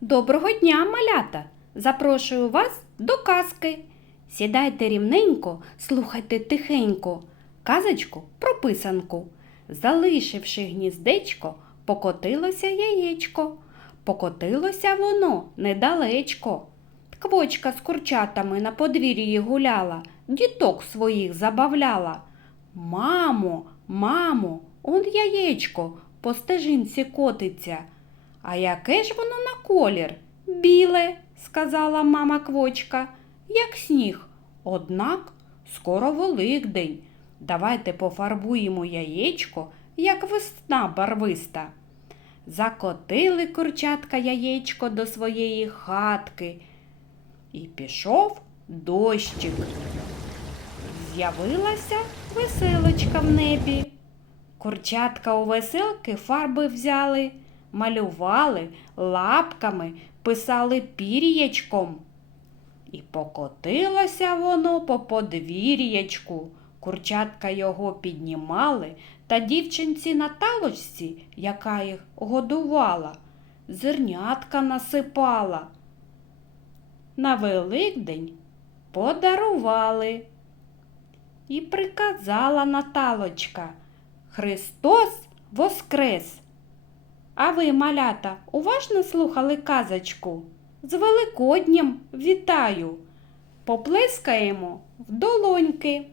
Доброго дня, малята! Запрошую вас до казки. Сідайте рівненько, слухайте тихенько. Казочку про писанку. Залишивши гніздечко, покотилося яєчко. Покотилося воно недалечко. Квочка з курчатами на подвір'ї гуляла, діток своїх забавляла. Мамо, мамо, он яєчко по стежинці котиться. А яке ж воно на колір? Біле, сказала мама квочка, як сніг. Однак скоро Великдень. Давайте пофарбуємо яєчко, як весна барвиста. Закотили курчатка яєчко до своєї хатки. І пішов дощик. З'явилася веселочка в небі. Курчатка у веселки фарби взяли, малювали лапками, писали пір'ячком. І покотилося воно по подвір'ячку. Курчатка його піднімали, та дівчинці на талочці, яка їх годувала, зернятка насипала. На Великдень подарували. І приказала Наталочка Христос воскрес! А ви, малята, уважно слухали казочку? З Великоднім вітаю! Поплескаємо в долоньки.